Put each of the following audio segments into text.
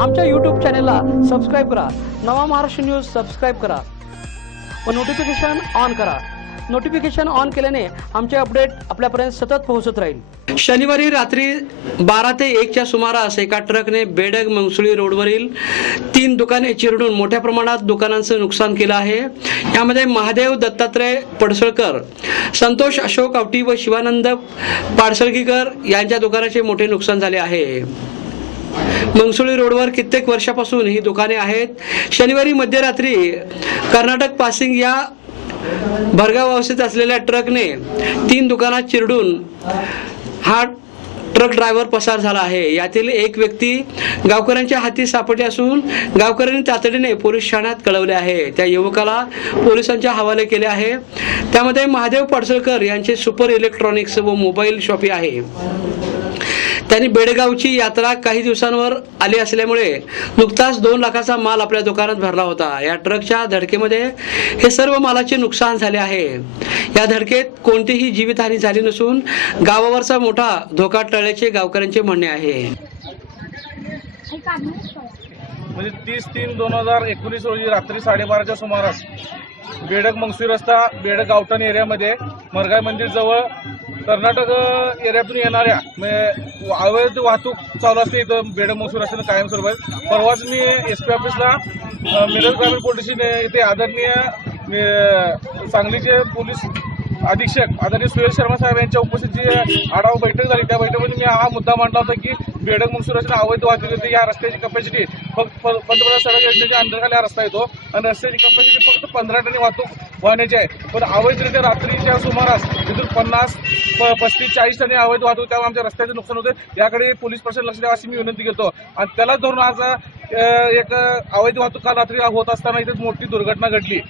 आमच्या YouTube चॅनेलला subscribe करा। नवा महाराष्ट्र न्यूज सबस्क्राइब करा व नोटिफिकेशन ऑन करा। नोटिफिकेशन ऑन केल्याने आमचे अपडेट आपल्यापर्यंत सतत पोहोचत राहील। शनिवारी रात्री 12 ते 1 च्या सुमारास एका ट्रकने बेडग मंगसुळी रोडवरील 3 दुकाने चिरडून मोठ्या प्रमाणात दुकानांचे नुकसान केले आहे। यामध्ये महादेव दत्तात्रय पडसळकर, संतोष अशोक आवटी व शिवानंद पाडसळगीकर यांच्या दुकानाचे मोठे नुकसान झाले आहे। मंगसुळी रोडवर कित्येक वर्षापासून ही दुकाने आहेत। शनिवारी मध्यरात्री कर्नाटक पासिंग या भरगाव अवस्थेत असलेल्या ट्रकने 3 दुकानात चिरडून हा ट्रक ड्रायव्हर पसार झाला आहे। यातील एक व्यक्ती गावकऱ्यांच्या हाती सापडली असून गावकऱ्यांनी तातडीने पोलीस ठाण्यात कळवले आहे। त्या युवकाला पोलिसांच्या हवाले केले आहे। त्यामध्ये महादेव पाडसळकर यांचे सुपर इलेक्ट्रॉनिक्स व मोबाईल शॉपी आहे। त्यांनी बेडगावची यात्रा काही दिवसांवर आली असल्यामुळे नुकताच 2 लाखाचा माल आपल्या दुकानात भरला होता। या ट्रकच्या धडकेमध्ये हे सर्व मालाचे नुकसान झाले आहे। या धडकेत कोणतीही जीवितहानी झाली नसून गावावरचा मोठा धोका टळल्याचे गावकऱ्यांचे म्हणणे आहे। म्हणजे 30/3/2019 रोजी रात्री 12:30च्या सुमारास बेडग मंगसुळी रस्ता बेडग गावठाण एरियामध्ये मरगाव मंदिर जवळ कर्नाटक एरियातून येणाऱ्या अवैध वाहतूक चालू असते इथं बेडग मंगसुळी रस्त्यानं कायमस्वरूपी। परवाच मी SP ऑफिसला मिरज ग्रामीण पोलीस स्टेशन इथे आदरणीय सांगलीचे पोलीस अधीक्षक आदरणीय सुरेश शर्मा साहेब यांच्या उपस्थितीची आढावा बैठक झाली। त्या बैठकीमध्ये मी हा मुद्दा मांडला होता की बेडग मंगसुळी रस्त्याने अवैध वाहतूक होते। या रस्त्याची कपॅसिटी फक्त पंतप्रधान सडक योजनेच्या अंतर्गत हा रस्ता येतो आणि रस्त्याची कपॅसिटी फक्त 15 टन वाहतूक वाहण्याची आहे। पण अवैधरित्या रात्रीच्या सुमारास तिथून 50, 35, 40 टन अवैध वाहतूक, त्यामुळे आमच्या रस्त्याचे नुकसान होते। याकडे पोलीस प्रशासन लक्ष द्यावं अशी मी विनंती करतो। आणि त्यालाच धरून आज एक अवैध वाहतूक काल रात्री होत असताना इथे मोठी दुर्घटना घडली।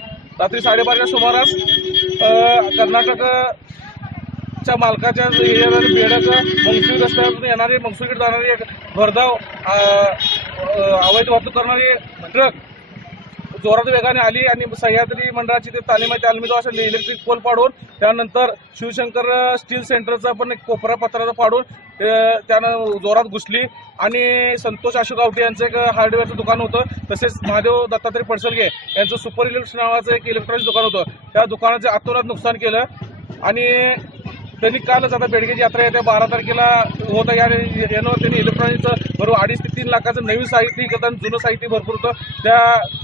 रात्री 12:30च्या सुमारास कर्नाटकच्या मालकाच्या बेडग मंगसुळी रस्त्यातून येणारी मंगसुळीकडे जाणारी एक भरधाव अवैध वाहतूक करणारी ट्रक जोरात वेगाने आली आणि सह्याद्री मंडळाची ते तालमीजवळ असलेले इलेक्ट्रिक पोल पाडून त्यानंतर शिवशंकर स्टील सेंटरचा पण एक कोपरा पत्राचा पाडून त्यानं जोरात घुसली आणि संतोष अशोक आवटी यांचं एक हार्डवेअरचं दुकान होतं, तसेच महादेव दत्तात्रय पडसळगे यांचं सुपर इलेक्ट्रिक नावाचं एक इलेक्ट्रॉनिक्स दुकान होतं। त्या दुकानाचे अतोनात नुकसान केलं आणि त्यांनी कालच आता बेडगेची यात्रा येत्या 12 तारखेला होतं। यानं त्यांनी इलेक्ट्रॉनिक्सचं बरोबर 2.5 ते 3 लाखाचं नवीन साहित्य विकत आणि जुनं साहित्य भरपूर होतं। त्या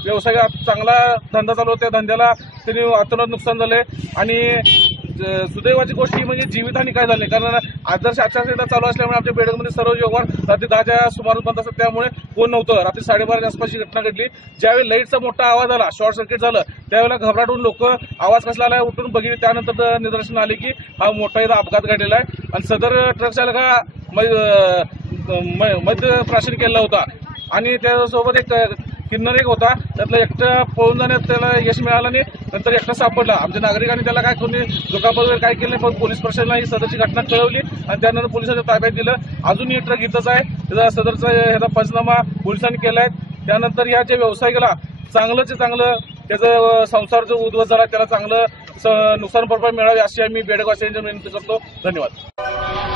व्यवसायात चांगला धंदा चालू होता, त्या धंद्याला त्यांनी अतोनात नुकसान झालंय। आणि सुदैवाची गोष्ट ही म्हणजे जीवितहानी काय झाली, कारण आदर्श आचारसंहिता चालू असल्यामुळे आमच्या बेडगमध्ये सर्व व्यवहार रात्री 10च्या सुमारास बंद असतात, त्यामुळे कोण नव्हतं। रात्री 12:30च्या आसपासची घटना घडली। ज्यावेळी लाईटचा मोठा आवाज आला, शॉर्ट सर्किट झालं, त्यावेळेला घबराटून लोक आवाज कसला आला उठून बघितले। त्यानंतर निदर्शन आले की हा मोठा इथं अपघात घडलेला आहे आणि सदर ट्रक चालका मध्य प्राशन केलेला होता आणि त्यासोबत एक किन्नर एक होता। त्यातला एकटा पळून जाण्यात त्याला यश मिळालं नाही, नंतर एकटा सापडला। आमच्या नागरिकांनी त्याला काय कोणी दुखापत वगैरे काय केलं नाही, पण पोलीस प्रशासनाला ही सदरची घटना कळवली आणि त्यानंतर पोलिसांच्या ताब्यात दिलं। अजून ही ट्रक इथंच आहे, त्याचा सदरचा ह्याचा पंचनामा पोलिसांनी केलाय। त्यानंतर ह्या जे व्यावसायिकाला चांगलं त्याचा संसार जो उद्ध्वस्त झाला त्याला चांगलं नुकसान भरपाई मिळावी अशी आम्ही बेडगवासियांची विनंती करतो। धन्यवाद।